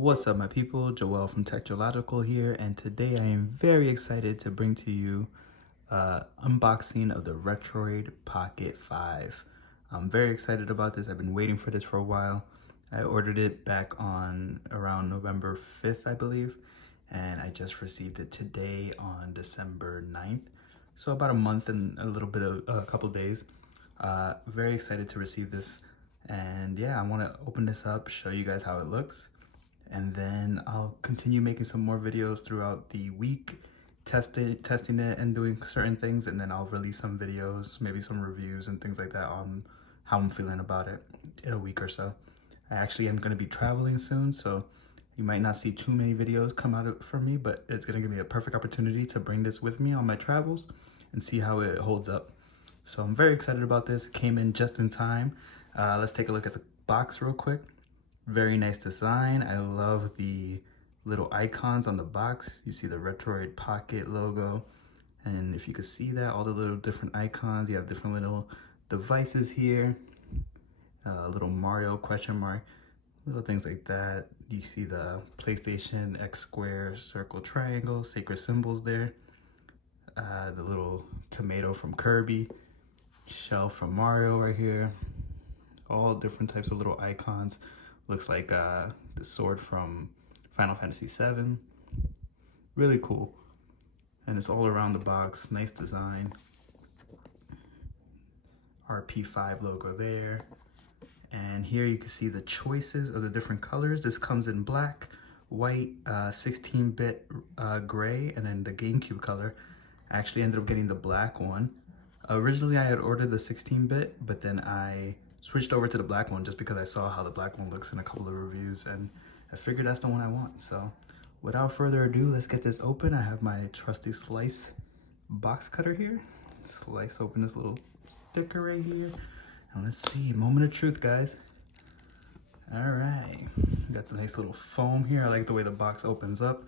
What's up, my people? Joel from Technological here, and today I am very excited to bring to you unboxing of the Retroid Pocket 5. I'm very excited about this. I've been waiting for this for a while. I ordered it back on around November 5th, I believe, and I just received it today on December 9th. So about a month and a little bit of a couple days. Very excited to receive this, and yeah, I want to open this up, show you guys how it looks, and then I'll continue making some more videos throughout the week, testing it and doing certain things, and then I'll release some videos, maybe some reviews and things like that on how I'm feeling about it in a week or so. I actually am going to be traveling soon, so you might not see too many videos come out from me, but it's going to give me a perfect opportunity to bring this with me on my travels and see how it holds up. So I'm very excited about this. It came in just in time. Let's take a look at the box real quick. Very nice design. I love the little icons on the box. You see the Retroid Pocket logo, and if you could see that, all the little different icons. You have different little devices here, little Mario question mark, little things like that. You see the PlayStation, X square, circle, triangle, sacred symbols there. The little tomato from Kirby, shell from Mario right here. All different types of little icons. Looks like the sword from Final Fantasy VII. Really cool. And it's all around the box. Nice design. RP5 logo there. And here you can see the choices of the different colors. This comes in black, white, 16-bit gray, and then the GameCube color. I actually ended up getting the black one. Originally I had ordered the 16-bit, but then I switched over to the black one just because I saw how the black one looks in a couple of reviews, and I figured that's the one I want. So without further ado, let's get this open. I have my trusty slice box cutter here. Slice open this little sticker right here. And let's see, moment of truth, guys. All right, got the nice little foam here. I like the way the box opens up.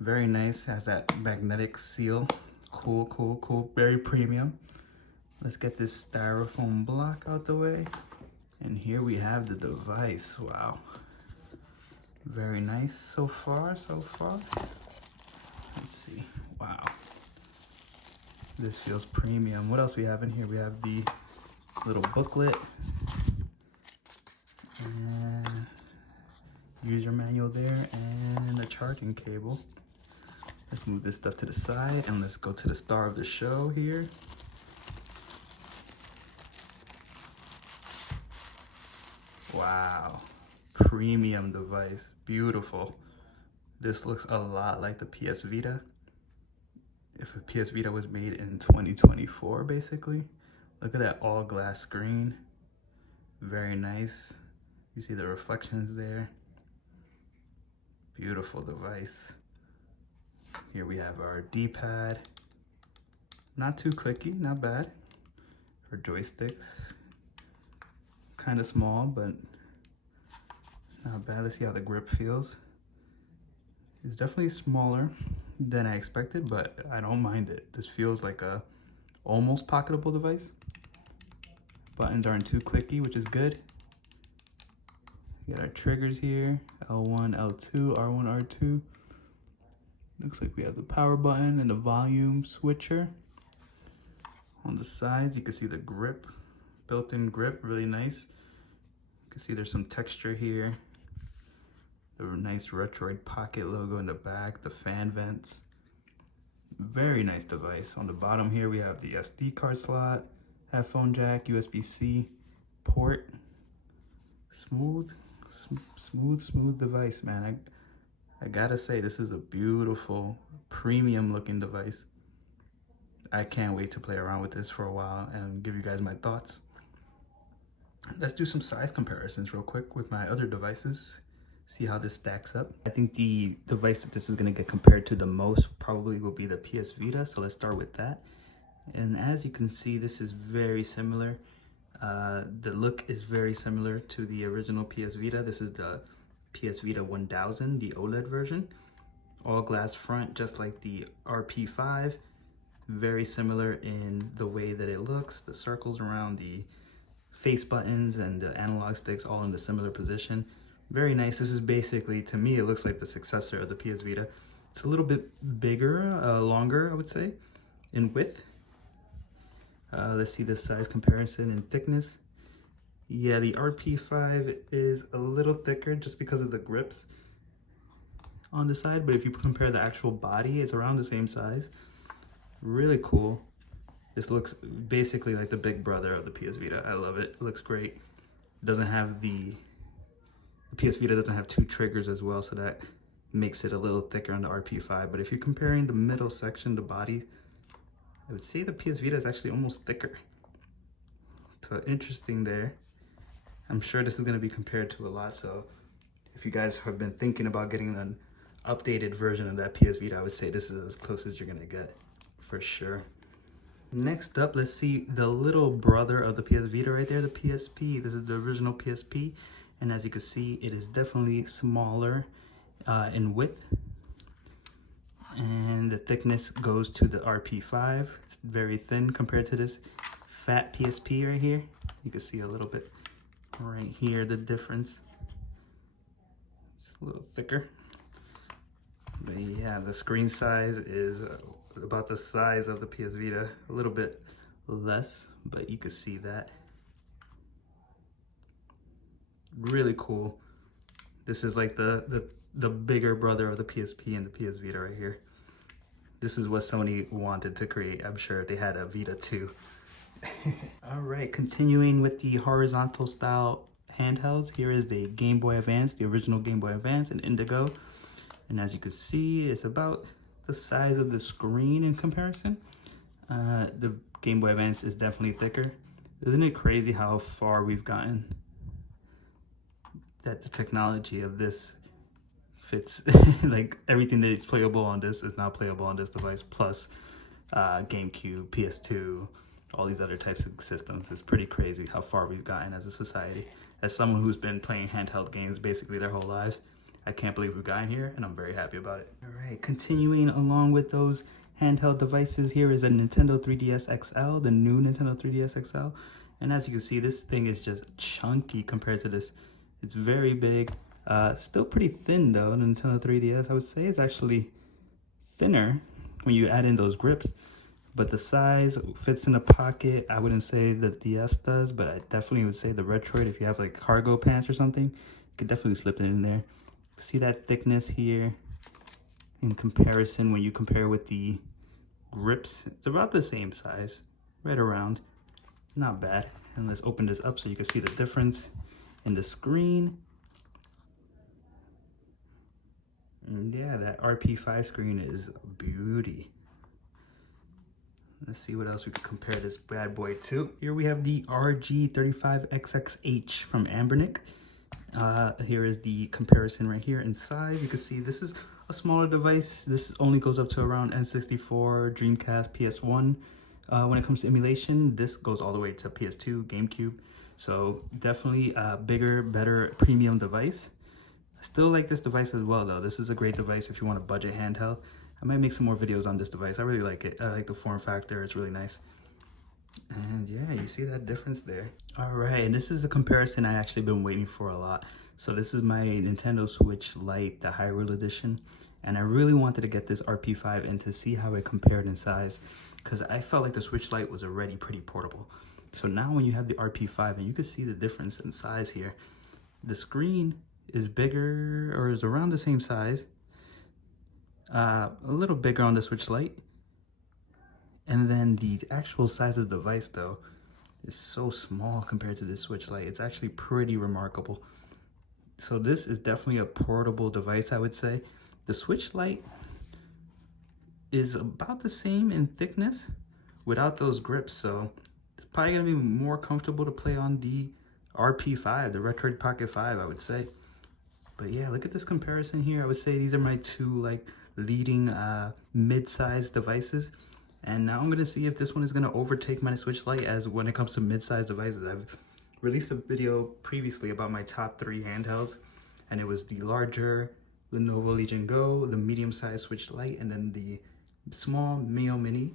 Very nice, has that magnetic seal. Cool, cool, cool, very premium. Let's get this styrofoam block out the way. And here we have the device. Wow. Very nice so far, Let's see, wow. This feels premium. What else we have in here? We have the little booklet. And user manual there, and a charging cable. Let's move this stuff to the side, and let's go to the star of the show here. Wow, premium device, beautiful. This looks a lot like the PS Vita. If a PS Vita was made in 2024, basically. Look at that all glass screen. Very nice. You see the reflections there. Beautiful device. Here we have our D-pad. Not too clicky, not bad. Our joysticks. Kind of small, but not bad. Let's see how the grip feels. It's definitely smaller than I expected, but I don't mind it. This feels like a almost pocketable device. Buttons aren't too clicky, which is good. We got our triggers here, L1, L2, R1, R2. Looks like we have the power button and the volume switcher. On the sides, you can see the grip, built-in grip, really nice. You can see there's some texture here. The nice Retroid Pocket logo in the back, the fan vents. Very nice device. On the bottom here, we have the SD card slot, headphone jack, USB-C port. Smooth device, man. I gotta say, this is a beautiful, premium looking device. I can't wait to play around with this for a while and give you guys my thoughts. Let's do some size comparisons real quick with my other devices. See how this stacks up. I think the device that this is gonna get compared to the most probably will be the PS Vita, so let's start with that. And as you can see, this is very similar. The look is very similar to the original PS Vita. This is the PS Vita 1000, the OLED version. All glass front, just like the RP5. Very similar in the way that it looks. The circles around the face buttons and the analog sticks all in the similar position. Very nice. This is basically, to me, it looks like the successor of the PS Vita. It's a little bit bigger, longer, I would say, in width. Let's see the size comparison in thickness. Yeah, the RP5 is a little thicker just because of the grips on the side, but if you compare the actual body, it's around the same size. Really cool. This looks basically like the big brother of the PS Vita. I love it. It looks great. It doesn't have the PS Vita doesn't have 2 triggers as well, so that makes it a little thicker on the RP5. But if you're comparing the middle section, the body, I would say the PS Vita is actually almost thicker. So interesting there. I'm sure this is going to be compared to a lot, so if you guys have been thinking about getting an updated version of that PS Vita, I would say this is as close as you're going to get, for sure. Next up, let's see the little brother of the PS Vita right there, the PSP. This is the original PSP, and as you can see, it is definitely smaller in width, and the thickness goes to the RP5. It's very thin compared to this fat PSP right here. You can see a little bit right here, the difference. It's a little thicker. But yeah, the screen size is about the size of the PS Vita, a little bit less, but you can see that. Really cool. This is like the bigger brother of the PSP and the PS Vita right here. This is what Sony wanted to create. I'm sure they had a Vita too. All right, continuing with the horizontal style handhelds. Here is the Game Boy Advance, the original Game Boy Advance in indigo. And as you can see, it's about the size of the screen in comparison. The Game Boy Advance is definitely thicker. Isn't it crazy how far we've gotten? That the technology of this fits, like everything that is playable on this is now playable on this device, plus GameCube, PS2, all these other types of systems. It's pretty crazy how far we've gotten as a society. As someone who's been playing handheld games basically their whole lives, I can't believe we've gotten here, and I'm very happy about it. All right, continuing along with those handheld devices, here is a Nintendo 3DS XL, the new Nintendo 3DS XL. And as you can see, this thing is just chunky compared to this. It's very big. Still pretty thin though, the Nintendo 3DS. I would say it's actually thinner when you add in those grips. But the size fits in a pocket. I wouldn't say the DS does, but I definitely would say the Retroid, if you have like cargo pants or something, you could definitely slip it in there. See that thickness here in comparison when you compare with the grips? It's about the same size, right around. Not bad. And let's open this up so you can see the difference in the screen. And yeah, that RP5 screen is a beauty. Let's see what else we can compare this bad boy to. Here we have the RG35xxh from Anbernic. Here is the comparison right here in size. You can see this is a smaller device. This only goes up to around N64, Dreamcast, PS1. When it comes to emulation, this goes all the way to PS2, GameCube. So definitely a bigger, better premium device. I still like this device as well though. This is a great device if you want a budget handheld. I might make some more videos on this device. I really like it. I like the form factor. It's really nice. And yeah, you see that difference there. All right, and this is a comparison I actually been waiting for a lot. So this is my Nintendo Switch Lite, the Hyrule Edition. And I really wanted to get this RP5 and to see how it compared in size, because I felt like the Switch Lite was already pretty portable. So now when you have the RP5, and you can see the difference in size here, the screen is bigger, or is around the same size, a little bigger on the Switch Lite. And then the actual size of the device though is so small compared to this Switch Lite. It's actually pretty remarkable. So this is definitely a portable device, I would say. The Switch Lite is about the same in thickness without those grips, so it's probably gonna be more comfortable to play on the RP5, the Retroid Pocket 5, I would say. But yeah, look at this comparison here. I would say these are my two like leading mid-sized devices. And now I'm gonna see if this one is gonna overtake my Switch Lite as when it comes to mid-sized devices. I've released a video previously about my top 3 handhelds, and it was the larger Lenovo Legion Go, the medium-sized Switch Lite, and then the small Miyoo Mini.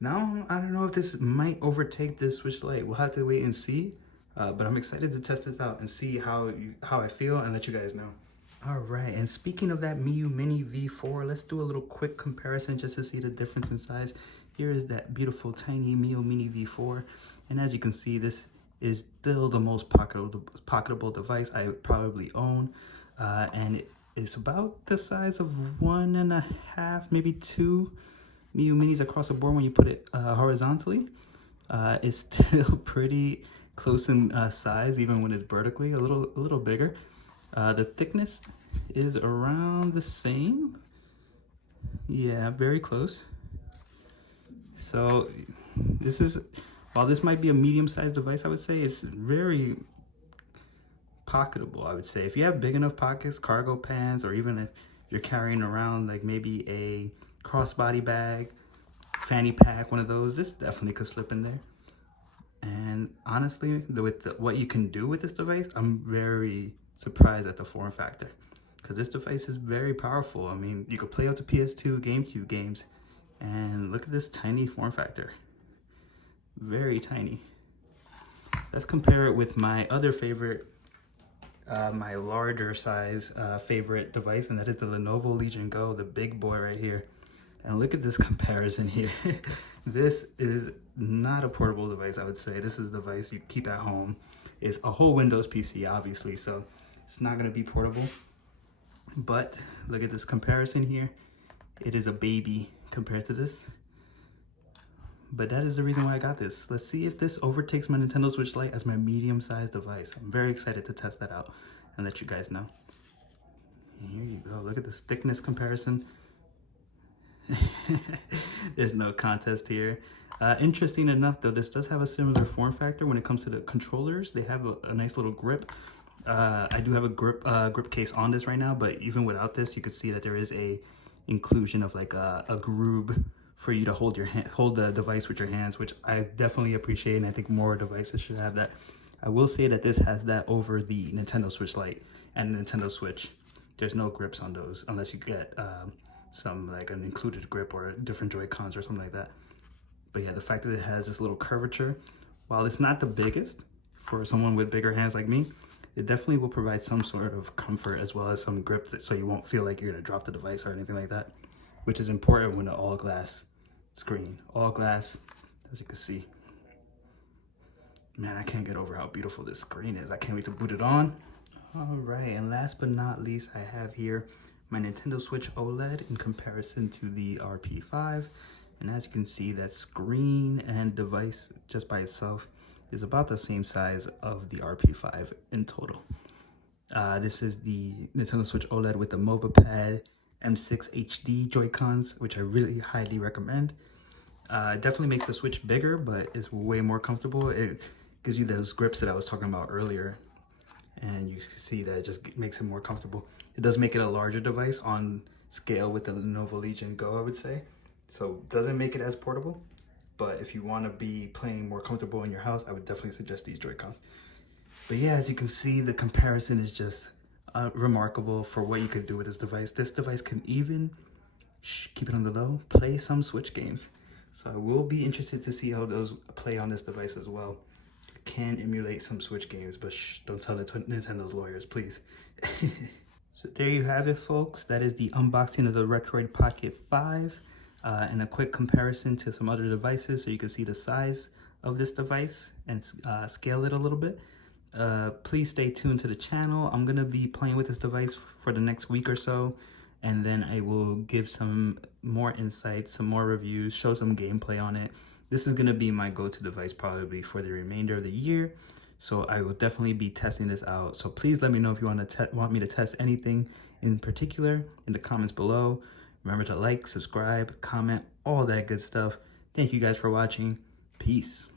Now, I don't know if this might overtake this Switch Lite. We'll have to wait and see. but I'm excited to test this out and see how I feel and let you guys know. All right, and speaking of that Miyoo Mini V4, let's do a little quick comparison just to see the difference in size. Here is that beautiful tiny Miyoo Mini V4, and as you can see, this is still the most pocketable device I probably own, and it is about the size of 1.5, maybe 2 Miyoo Minis across the board when you put it horizontally. It's still pretty close in size, even when it's vertically a little bigger. The thickness is around the same. Yeah, very close. So this is, while this might be a medium-sized device, I would say it's very pocketable. I would say if you have big enough pockets, cargo pants, or even if you're carrying around like maybe a crossbody bag, fanny pack, one of those, this definitely could slip in there. And honestly, with what you can do with this device, I'm very surprised at the form factor, because this device is very powerful. I mean, you could play up to PS2, GameCube games, and look at this tiny form factor. Very tiny. Let's compare it with my other favorite, my larger size favorite device, and that is the Lenovo Legion Go, the big boy right here. And look at this comparison here. This is not a portable device, I would say. This is a device you keep at home. It's a whole Windows PC, obviously, so it's not gonna be portable. But look at this comparison here. It is a baby compared to this. But that is the reason why I got this. Let's see if this overtakes my Nintendo Switch Lite as my medium-sized device. I'm very excited to test that out and let you guys know. And here you go. Look at this thickness comparison. There's no contest here. Interesting enough, though, this does have a similar form factor when it comes to the controllers. They have a nice little grip. I do have a grip case on this right now, but even without this, you could see that there is a inclusion of like a groove for you to hold the device with your hands, which I definitely appreciate, and I think more devices should have that. I will say that this has that over the Nintendo Switch Lite and Nintendo Switch. There's no grips on those unless you get some like an included grip or different Joy-Cons or something like that. But yeah, the fact that it has this little curvature, while it's not the biggest for someone with bigger hands like me, it definitely will provide some sort of comfort as well as some grip so you won't feel like you're gonna drop the device or anything like that, which is important when an all glass screen. All glass, as you can see. Man, I can't get over how beautiful this screen is. I can't wait to boot it on. All right, and last but not least, I have here my Nintendo Switch OLED in comparison to the RP5. And as you can see, that screen and device just by itself is about the same size of the RP5 in total. This is the Nintendo Switch OLED with the MOBA Pad M6 HD Joy-Cons, which I really highly recommend. It definitely makes the Switch bigger, but it's way more comfortable. It gives you those grips that I was talking about earlier, and you can see that it just makes it more comfortable. It does make it a larger device on scale with the Lenovo Legion Go, I would say. So it doesn't make it as portable, but if you want to be playing more comfortable in your house, I would definitely suggest these Joy-Cons. But yeah, as you can see, the comparison is just remarkable for what you could do with this device. This device can even, keep it on the low, play some Switch games. So I will be interested to see how those play on this device as well. It can emulate some Switch games, but don't tell Nintendo's lawyers, please. So there you have it, folks. That is the unboxing of the Retroid Pocket 5 and a quick comparison to some other devices so you can see the size of this device and scale it a little bit. Please stay tuned to the channel. I'm gonna be playing with this device for the next week or so, and then I will give some more insights, some more reviews, show some gameplay on it. This is gonna be my go-to device probably for the remainder of the year, so I will definitely be testing this out. So please let me know if you want me to test anything in particular in the comments below. Remember to like, subscribe, comment, all that good stuff. Thank you guys for watching. Peace.